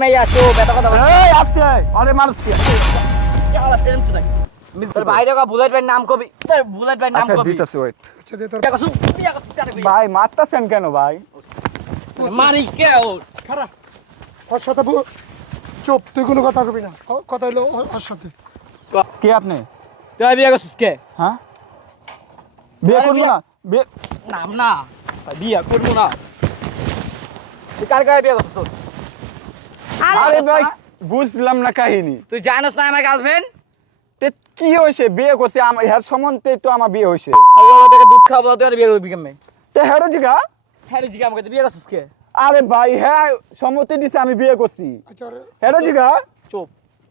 মেয়া চুপ এত কথা বল। এই আস্তে আরে মানুষ কি কি হালাত এরম চুদাই তোর বাইরে কা বুলেট ভাই নাম কবি তোর বুলেট ভাই নাম আচ্ছা কবি দিতেছি ওয়েট আচ্ছা দে তোর বিয়া কসু কারে ভাই মারতাছেন কেন ভাই মারি কে ও খারা ওর সাথে চুপ, তুই কোনো কথা কবি না। কথা হলো ওর সাথে। কে আপনি তুই বিয়া কসু কে হ্যাঁ বিয়ে আরে করবো বিয়ে- না বিয়ে নাম না বিয়া করব না তুই কার গায়ে বিয়া কসু আরে ভাই বুঝলাম না কাহিনী তুই জানোস না আমার গার্লফ্রেন্ড তে কি হইছে বিয়ে করছে আমার হ্যার সম্বন্ধে তো আমার বিয়ে হইছে আল্লাহ থেকে দুধ খাওয়া বলতে আর বিয়ে করবি কেমনে তে হেরো জিগা হ্যাঁ জি আমাকে বিয়ে কসু কে আরে ভাই হ্যাঁ সম্মতি দিছে আমি বিয়ে করছি আচ্ছা হেরো জিগা চুপ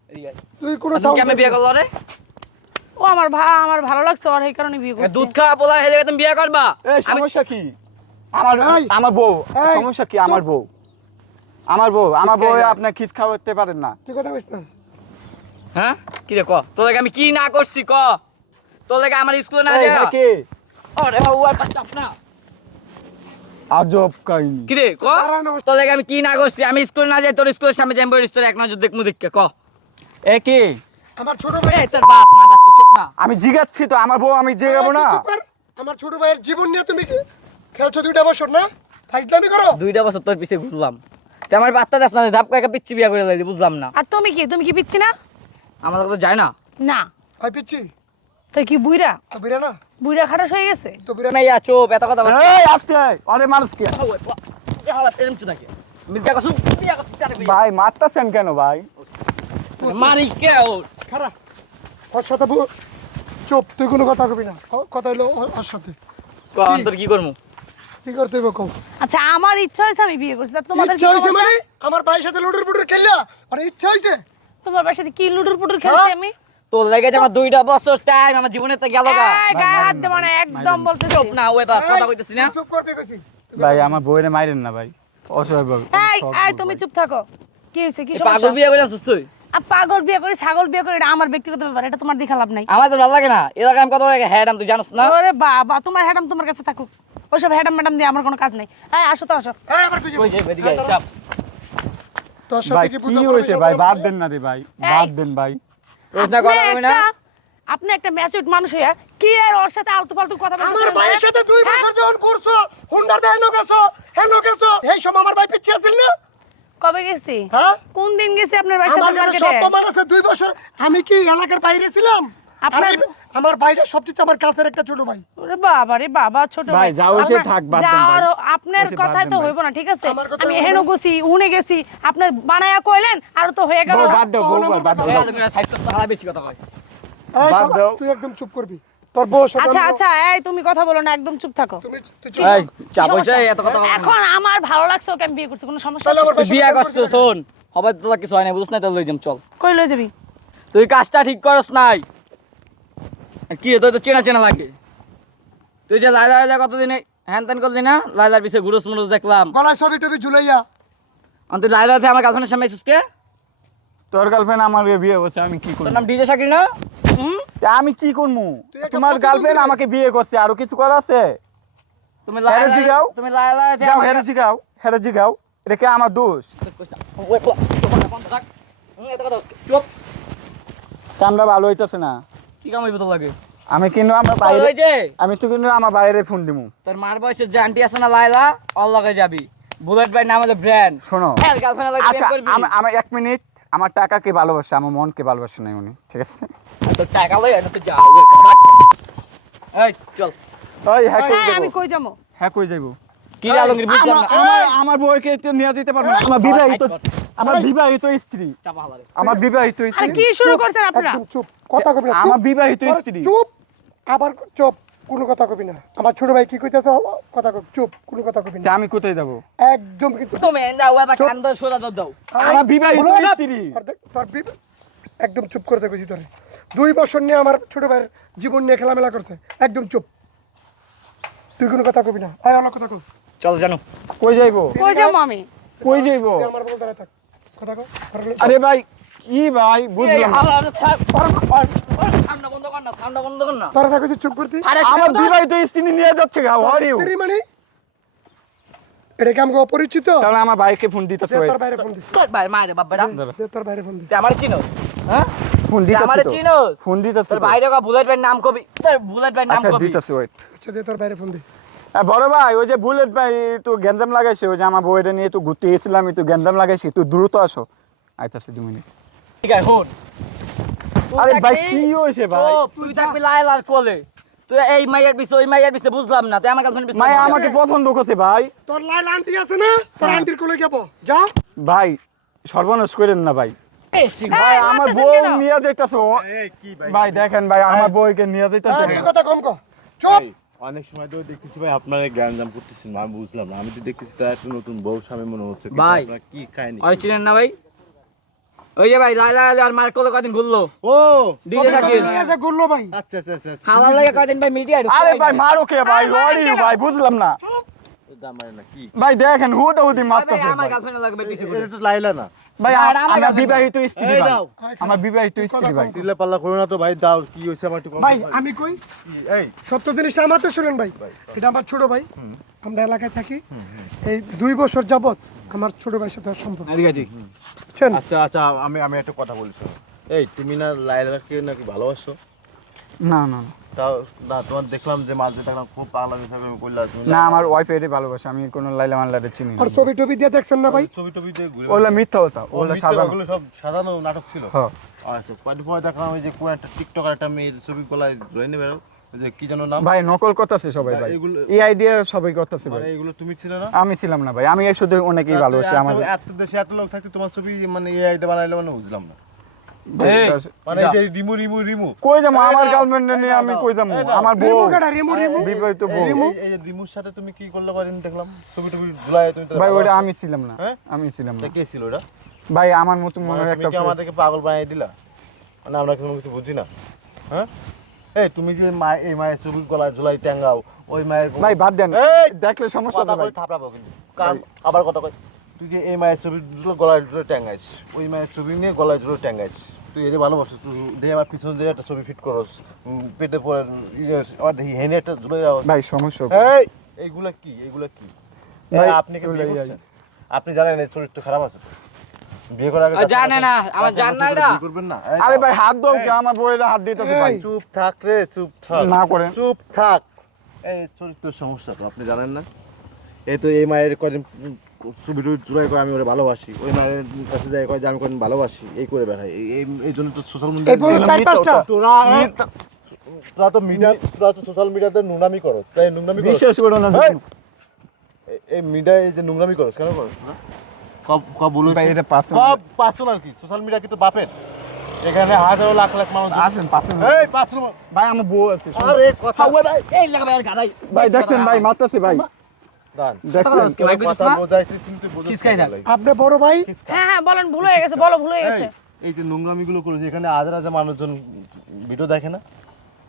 এদিকে তুই কোনো তুমি সাউন্ড কেমনে বিয়ে করলো রে ও আমার ভালো লাগছে আর এই কারণে বিয়ে করছি। দুধ খাওয়া বলা হে তুমি বিয়ে করবা এই সমস্যা কি আমার এই, আমার বউ এই, সমস্যা কি আমার বউ আমার বউ আপনি খিস খাওয়াতে পারেন না তুই কথা বলিস না। হ্যাঁ কি রে ক তোর লাগে আমি কি না করছি ক তোর লাগে আমার স্কুলে না এই, যায় হ্যাঁ, কে আরে বাবু আর পাচ্ছাস না আজব কাহিনী কি রে ক তোর লাগে আমি কি না করছি আমি স্কুলে না যাই তোর স্কুলের সামনে যাই বলিস তোর এক নজর দেখমু দেখকে ক এ কে আমার ছোট ভাই, এই তোর বাপ মা যাচ্ছে চুপ না আমি জিগাচ্ছি তো আমার বউ আমি জিগাবো না তুই চুপ কর। আমার ছোট ভাইয়ের জীবন নিয়ে তুমি খেলছো 2টা বছর না, ফাইজলামি করো। 2টা বছর তোর পিছে ঘুরলাম তুই আমার বাচ্চা দেস না ধাপ কাকা পিচ্ছি বিয়া করে লাইলি বুঝলাম না আর তুমি কি পিচ্ছি না? আমার তো যায় না না ভাই পিচ্ছি তুই কি বুইরা তো বিরা না, বুইরা খাটাস হয়ে গেছে। তো বিরা মেয়া চুপ এত কথা বল এই আস্তে আরে মানুষ কি কি হালাত এরম চুদাকে বিয়া কসু কারে ভাই মারতাছেন কেন ভাই মারি কে ও খারা ওর সাথে চুপ, তুই কোনো কথা কবি না। কথা হলো ওর সাথে। ক তোর কি করমু কি করতে হবে কও। আচ্ছা আমার ইচ্ছা হয়েছে আমি বিয়ে করছি, তা তোমাদের কি ইচ্ছা হয়েছে সমস্যা? মানে আমার ভাইয়ের সাথে লুডুর পুডুর খেললা, আর ইচ্ছা হয়েছে। তোমার বাসায় সাথে কি লুডুর পুডুর খেলছি আমি? তোর লাগে যে আমার 2টা বছর টাইম আমার জীবনে তো গেল গা এই গায়ে হাত দেব না, একদম বলতেছি। চুপ না ওই কথা কইতেছি না তুই চুপ করতে কইছি। ভাই আমার বউরে মাইরেন না ভাই অসহায় ভাবে এই তুমি চুপ থাকো। কি হয়েছে, কি এই সমস্যা? পাগল বিয়া করে আসছিস তুই পাগল বিয়ে করে ছাগল বিয়ে করে এটা আমার ব্যক্তিগত ব্যাপার, এটা তোমার দেখা লাভ নাই। আমার তো ভালো লাগে না এলাকায় আমি কত বড় হ্যাডাম তুই জানোস না ওরে বাবা, তোমার হ্যাডাম তোমার কাছে থাকুক, ওইসব হ্যাডাম ম্যাডাম দিয়ে আমার কোনো কাজ নাই। এই আসো তো আসো। হ্যাঁ আবার কইছি ওই যে এদিকে চাপ তোর ভাই সাথে কি কি বুঝা হইছে ভাই বাদ দেন না রে ভাই বাদ দেন ভাই তোর না কথা কই না আপনি একটা ম্যাচিউরড মানুষ হইয়া কি আর ওর সাথে আলতু ফালতু কথা বলতে আমার ভাইয়ের সাথে 2 বছর যখন করছো, হুন্ডার দেনো গেছো, হেনো গেছো, এই সময় আমার ভাই পিছিয়ে আছিল না? কবে গেছি? হ্যাঁ কোন দিন গেছি আপনার বাসায় আমার কাছে মার্কেটে? সব প্রমাণ আছে। 2 বছর আমি কি এলাকার বাইরে ছিলাম? আমার ভাইটা সবচেয়ে আমার কাছের একটা ছোট ভাই। ওরে বাবা রে বাবা, ছোট ভাই, ভাই যা হইছে থাক, বাদ দেন ভাই। আপনার হইছে, বাদ কথাই দেন তো ভাই। হইব না, ঠিক আছে? আমার কথা আমি হইবো হেনো না। গেছি, উনে গেছি, আপনি বানায়া কইলেন আর তো হয়ে গেল। বউ বাদ দাও বউ বাদ দাও এই তুমি সাইজ করতে হালা বেশি কথা কয় এই বাদ শোন, দাও। তুই একদম চুপ করবি। তোর বউর সাথে আচ্ছা আচ্ছা, এই তুমি কথা বলো না, একদম চুপ থাকো। তুই এই চুপ। চাপ হইছে সমস্যা? এত কথা বল এখন আমার ভালো লাগছে, ওকে আমি বিয়ে করছি, কোনো সমস্যা তাহলে আছে? আমার ভাইয়ের বিয়া সাথে করছিস শোন হবে তো কিছু হয় না বুঝছ না তো লই যাম চল কই লই যাবি? তুই কাজটা ঠিক করস নাই আর কি রে, তোর তো চেনা চেনা লাগে তুই যে লাইলা কতদিন হ্যান ত্যান করলি না লাইলার পিছে ঘুরুস মুরুস দেখলাম গলায় ছবি টবি ঝুলাইয়া। আর তুই লাইলাতে আমার গার্লফ্রেন্ডের সামনে এসেছিস কে তোর গার্লফ্রেন্ড আমার বিয়ে করছে আমি কি তোর করব নাম ডিজে শাকির না আমি কি করব তুই একটা তোমার প্রতিবন্ধী গার্লফ্রেন্ড রে। আমাকে বিয়ে করছে আর কিছু করার আছে তুমি হ্যাঁ, জিগাও। তুমি লাইলাতে যাও হেরে জিগাও এটা কি আমার দোষ চুপ কামটা ভালো হইতাছে না কি কাম হইব তোর লাগে আমি কিন্তু আমার তোর বাইরে ওই যে আমি তো কিন্তু আমার বাইরে ফোন দিমু তোর মার বয়সের যে আন্টি আছে না লাইলা ওর লগে যাবি বুলেট ভাই নাম আমাদের ব্র্যান্ড শোনো হ্যাঁ গার্লফ্রেন্ড লাগে আচ্ছা প্রেম করবি আমি 1 মিনিট আমার টাকাকে ভালোবাসে আমার মনকে ভালোবাসে না উনি ঠিক আছে তোর টাকা লই না তুই যা এই চল ওই হ্যাঁ কই হ্যাঁ, যাবো আমি কই যাবো? হ্যাঁ কই যাইবো কি আলমগীর বুঝলাম না আমার বউকে তো নিয়ে যেতে পারবো না আমার বিবাহিত স্ত্রী চাপা হালারে আমার বিবাহিত আরে স্ত্রী কি শুরু করছেন আপনারা? একদম চুপ, কথা কবি না। চুপ। আমার বিবাহিত তোর স্ত্রী চুপ, আবার চুপ, কোনো কথা কবি না। আমার ছোট ভাই কি কইতাছে কথা কব, চুপ, কোনো কথা কবি তা না। আমি কোথায় যাবো একদম কিন্তু তুমি যাও আবার কান ধরে সোজা দাও আমার বিবাহিত বলো না। স্ত্রী তোর একদম চুপ করতে কইছি তোরে। 2 বছর নিয়ে আমার ছোট ভাইয়ের জীবন নিয়ে খেলামেলা করছে। একদম চুপ, তুই কোনো কথা কবি না। আয় অন্য কথা কব। চল জানো কই যাইবো কই যাবো আমি? কই যাইবো তুই আমার বল দাঁড়ায় থাক, কথা কব। আরে ভাই কি ভাই বুঝলাম না। সামনে বন্ধ কর না সামনে বন্ধ কর না তোর না কইছি চুপ করতি। আরে আমার বিবাহিত স্ত্রী নিয়ে যাচ্ছে গা হারিও তুই মানে এটা কি আমাকে অপরিচিত? তাহলে আমার ভাইকে ফোন দিতেছে দে ওই তোর বাইরে ফোন দে। তোর ভাই মারে বাবাটা দে তোর বাইরে ফোন দে। তুই আমার চিনোস হ্যাঁ ফোন তুই আমার দিতেছে তো চিনোস ফোন দিতেছে তোর তো। বাইরে কা বুলেট ভাই নাম কবি তোর বুলেট ভাই নাম আচ্ছা কবি দিতেছে ওই আচ্ছা দে তোর বাইরে ফোন দে। বড় ভাই ওই যে বুলেট ভাই একটু গ্যাঞ্জাম লাগাইছে ওই যে আমার বউটা নিয়ে একটু ঘুরতে গেছিলাম একটু গ্যাঞ্জাম লাগাইছি একটু দ্রুত আসো আইতাছে 2 মিনিট ঠিক আছে হুন আরে ভাই কি হইছে ভাই তুই থাকবি লাইলার কোলে তুই এই মাইয়ার বিষয় ওই মাইয়ার বিষয় বুঝলাম না তুই আমার গার্লফ্রেন্ড বিষয় ভাই আমাকে পছন্দ করছে ভাই তোর লাইলা আন্টি আছে না? তোর আন্টির কোলে যাবো। যা। ভাই সর্বনাশ করেন না ভাই হ্যাঁ, ভাই আমার মারতেছেন বউ কেন? নিয়ে যাইতাছো ভাই দেখেন ভাই আমার বউকে নিয়ে যাইতাছে তুই কথা কম কর। চুপ। অনেক সময় তো দেখতেছি ভাই আপনারা জ্ঞান জাম করতেছেন আমি বুঝলাম না আমি তো দেখতেছি তার একটা নতুন বউ স্বামী মনে হচ্ছে কিন্তু ভাই। আপনারা কি খায়নি আর চিনেন না ভাই ওই যে ভাই লাইলা আর মার কোলে কদিন ঘুরলো ও ডিজে শাকিল ঠিক আছে গুল্লো ভাই। আচ্ছা আচ্ছা আচ্ছা হাওয়া লাগে কদিন ভাই মিডিয়া আরে ভাই মারো কে ভাই লড়ি ভাই বুঝলাম না দামারে না কি ভাই দেখেন হুদা হুদি মারতাছে আমার ভাই। গার্লফ্রেন্ড লাগবে পিছে এটা তো লাইলা না ভাই না, এটা আমার আমার girlfriend। বিবাহিত স্ত্রী এই ভাই দাও। আমার বিবাহিত স্ত্রী ভাই চিল্লা পাল্লা করো না তো ভাই দাও কি হইছে আমার একটু ভাই আমি কই এই সত্য জিনিসটা আমার তো শুনেন ভাই। এটা আমার ছোট ভাই। আমরা এলাকায় থাকি। এই 2 বছর যাবত আমার ছোট ভাইয়ের সাথে ওর সম্পর্ক। ঠিক আছে বুঝছেন? আচ্ছা আচ্ছা আমি একটা কথা বলি শোনো এই তুমি না লাইলাকে নাকি ভালোবাসো না না না। তাও না তোমার দেখলাম যে মাঝে দেখলাম খুব পাগলা হিসাবে কইলা তুমি না আমার ওয়াইফ এরই ভালোবাসে আমি কোনো লাইলা মাল্লারে চিনি না আর ছবি টবি দিয়ে দেখছেন না ভাই? ছবি টবি দিয়ে ঘুরে ওগুলা মিথ্যা কথা ও, ওগুলা মিথ্যে, সাজানো ওগুলো সব সাজানো নাটক ছিল হ্যাঁ আচ্ছা পরে পরে দেখলাম ওই যে কোন একটা টিকটকার একটা মেয়ের ছবি গলায় ধরে নেবে ওই যে কি যেন নাম ভাই নকল করতেছে সবাই ভাই এগুলো- এই আইডিয়া সবাই করতেছে ভাই মানে এগুলো তুমি ছিল না আমি ছিলাম না ভাই আমি এই শুধু অনেকেই ভালোবাসি এত- আমাদের এত দেশে এত লোক থাকতে তোমার ছবি মানে এই আইডিয়া বানাইলে মানে বুঝলাম না এই মানে এই যে রিমু রিমু রিমু কই যাবো এই আমার দাও, গার্লফ্রেন্ড এই নিয়ে দাও, আমি দাও, কই যাবো এই দাও। আমার বউ রিমু কাটা, রিমু, রিমু। বিবাহিত বউ এই যে রিমুর সাথে তুমি কি করলে কদিন দেখলাম ছবি টবি ঝুলাই তুমি তো ভাই ওটা ভালোবাসো। আমি ছিলাম না হ্যাঁ? আমি ছিলাম না এটা কে ছিল ওটা ভাই আমার মতো মানে মনে তুমি একটা কি আমাদেরকে পাগল বানিয়ে দিলা মানে আমরা কোনো কিছু বুঝি না হ্যাঁ এই তুমি যে এই মায়ের ছবি গলায় ঝুলাই ট্যাঙ্গাও ওই মায়ের ভাই বাদ দেন এই! দেখলে সমস্যা কথা হবে ভাই বলে থাপড়াবো কিন্তু কাম আবার কথা কই তুই যে এই মায়ের ছবি গলায় ঝুলে ট্যাঙ্গাইস ওই মায়ের ছবি নিয়ে গলায় ঝুলে ট্যাঙ্গাইস তুই এদের ভালোবাসিস তুই দিয়ে আমার পিছনে দিয়ে একটা ছবি ফিট করস পেটে পরে আবার দেখি হেনে একটা ঝুলে যাও ভাই সমস্যা হবে এই এইগুলা কি এইগুলা কি ভাই, আপনি কি বিয়ে এগুলাই করছেন আপনি জানেন এই চরিত্র খারাপ আছে তো বিয়ে করার আগে জানে না, আমার জান না এটা। বিয়ে করবেন না এই আরে দাও। ভাই হাত দাও কি আমার বউয়ের হাত দিতেছে ভাই চুপ থাক রে চুপ থাক না করেন। চুপ থাক এই চরিত্র সমস্যা তো আপনি জানেন না এই তো এই মায়ের কদিন ছবি টবি জুড়াই করে আমি ওরা ভালোবাসি ওই মায়ের কাছে যাই কয় যে আমি কদিন ভালোবাসি এই করে বেড়াই এই জন্য তো সোশ্যাল এই বউ মিডিয়া 4-5টা। তোরা তো সোশ্যাল মিডিয়াতে নোংরামি করো তাই নোংরামি করো বিশ্বাস করো না এই! এই মিডিয়ায় এই যে নোংরামি করো কেন করো তোরা? কব বলো ভাই এটা পার্সোনাল কব পার্সোনাল কি সোশ্যাল মিডিয়া কি তো বাপের এখানে হাজার লাখ লাখ মানুষ আসেন পার্সোনাল এই পার্সোনাল ভাই আমার বউ আছে আরে কথা এই লাগা ভাই আর গাড়াই ভাই দেখছেন ভাই মারতেছে ভাই দান দেখছেন কি ভাই বুঝছ কথা না বোঝাইতে কিন্তু বোঝাতে খিসকাই না। আপনি বড় ভাই। হ্যাঁ হ্যাঁ বলেন ভুল হয়ে গেছে বলো ভুল হয়ে গেছে এই যে নোংরামিগুলো করেছে এখানে হাজার হাজার মানুষজন ভিডিও দেখে না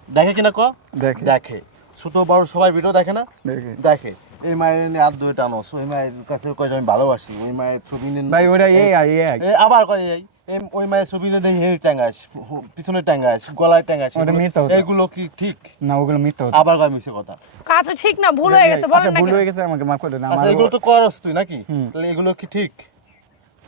দেখে কিনা ক দেখে দেখে ছোট বড় সবাই ভিডিও দেখে না দেখে দেখে এই মায়ের নিয়ে হাত ধুয়ে টানোস ওই মায়ের কাছে কয় যে আমি ভালোবাসি ওই মায়ের ছবি নিয়ে ভাই ওটা এই আবার কয় এই ওই মায়ের ছবি নিয়ে দেখি হেঁটে ট্যাঙ্গাস পিছনে ট্যাঙ্গাস গলায় ট্যাঙ্গাস ওটা মিথ্যা কথা। এইগুলো কি ঠিক না ওগুলো মিথ্যা কথা। আবার কয় মিছে কথা কাছে ঠিক না ভুল হয়ে গেছে বলেন আচ্ছা, না ভুল কেন? হয়ে গেছে আমাকে মাফ করে দেন আচ্ছা আমার এগুলো তো করস তুই নাকি হুম। তাহলে এগুলো কি ঠিক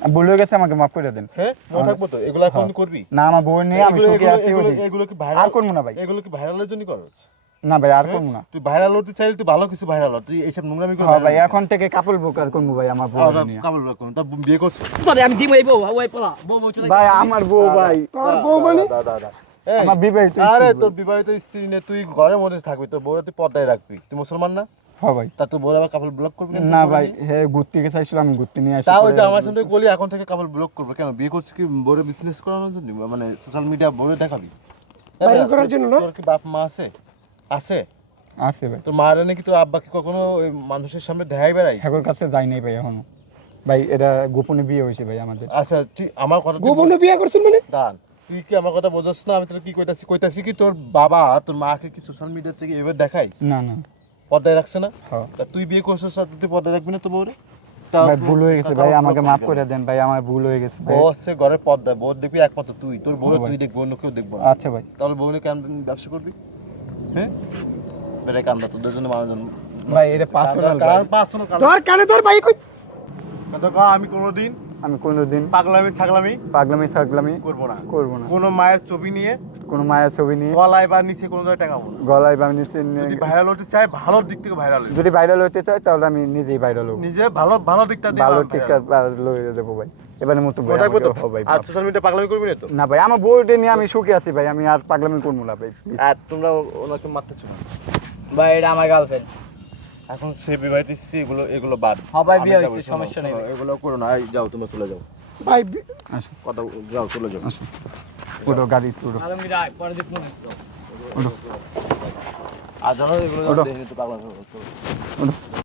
ভুল হয়ে গেছে আমাকে মাফ করে দেন হ্যাঁ মনে থাকবো তো এগুলো এখন করবি না আমার বউ নিয়ে আমি সুখে আছি ওটি এগুলো কি আর ভাইরাল করবো না ভাই এগুলো কি ভাইরালের জন্য করস না ভাই আর করবো না তুই ভাইরাল হতে চাইলে তুই ভালো কিছু ভাইরাল হ তুই এইসব নোংরামি করে হ্যাঁ ভাই এখন থেকে কাপল বুকার করবো ভাই আমার বউ নিয়ে কাবুল রাখুন তা বিয়ে করছিস তোরে আমি দিম এই বউ ওই পোলা বউ বউ চলে ভাই আমার বউ ভাই তোর বউ মানে? এই, আমার বিবাহিত আরে স্ত্রী তোর বউ। বিবাহিত স্ত্রী নিয়ে তুই ঘরের মধ্যে থাকবি তোর বউরা তুই পর্দায় রাখবি তুই মুসলমান না হ্যাঁ ভাই তা তোর বউরা আবার কাপল ব্লক করবি কেন? না ভাই হে ঘুরতে গেছে চাইছিল আমি ঘুরতে নিয়ে আসি তাও পরে- যে আমার সঙ্গে বলি এখন থেকে কাপল ব্লক করবে কেন বিয়ে করছিস কি বউরে বিজনেস করানোর জন্য মানে সোশ্যাল মিডিয়া বউরে দেখাবি Viral করার জন্য না? তোর কি বাপ মা আছে আছে আছে ভাই তোর মারা নাকি তোর আব্বা কি কখনো ওই মানুষের সামনে দেখাই বেড়াই ঠাকুর কাছে যাই নাই ভাই এখনো ভাই এটা গোপনে বিয়ে হয়েছে ভাই আমাদের আচ্ছা ঠিক আমার কথা তুই গোপনে বিয়ে করছেন মানে? দান তুই কি আমার কথা বোঝাস না আমি তোর কি কইতাছি কি তোর বাবা তোর মাকে কি সোশ্যাল মিডিয়া থেকে এবার দেখাই না না পর্দায় রাখছে না হ্যাঁ তা তুই বিয়ে করছিস আর তুই পর্দায় রাখবি না তো বউরে ভাই ভুল হয়ে গেছে ভাই আমাকে মাফ করে দেন ভাই আমার ভুল হয়ে গেছে ভাই বউ হচ্ছে ঘরের পর্দায় বউ দেখবি একমাত্র তুই তোর বউরে হ্যাঁ ভাই। তুই দেখবি অন্য কেউ দেখবো না আচ্ছা ভাই তাহলে বউ নিয়ে কেন ব্যবসা করবি হ্যাঁ বেড়ে কান্দা তোদের জন্য মানুষজন ভাই এটা পার্সোনাল পার্সোনাল তোর কানে তোর ভাই কই আমি কোনোদিন আমি কোনোদিন পাগলামি ছাগলামি পাগলামি করবো না করবো না। কোনো মায়ের ছবি নিয়ে কোনো মায়ের ছবি নিয়ে গলায় বা নিচে কোনো জায়গায় টাঙাবো না। গলায় বা নিচে যদি ভাইরাল হতে চাই ভালোর দিক থেকে ভাইরাল হই, যদি ভাইরাল হতে চাই তাহলে আমি নিজেই ভাইরাল হবো। নিজে ভালো দিকটা দিয়ে ভালো viral টিকা লয়ে দেবো ভাই, এবারে মতো ভাই কথা আমাকে বলতো। ও ভাই আর সোশ্যাল মিডিয়া পাগলামি করবি না তো। না ভাই আমার বউটা নিয়ে আমি সুখে আছি ভাই, আমি আর পাগলামি করবো না ভাই। আর তোমরা ওনাকে মারতেছো না। ভাই এটা আমার গার্লফ্রেন্ড। এখন সে বিবাহিত স্ত্রী, এগুলো বাদ। হ্যাঁ ভাই, বিয়ে আমি হয়েছে, যাবো, সমস্যা নেই শোনো, ভাই। এগুলো করো না। এই যাও, তোমরা চলে যাও, ভাই আসো কথা যাও, চলে যাও। আসো ওটো গাড়ি ওটো আলমগীর আয়, পরে দেখবো না। ওটো আর জানো এগুলো ওঠো। দেখে তো পাগলামি করো। ওটো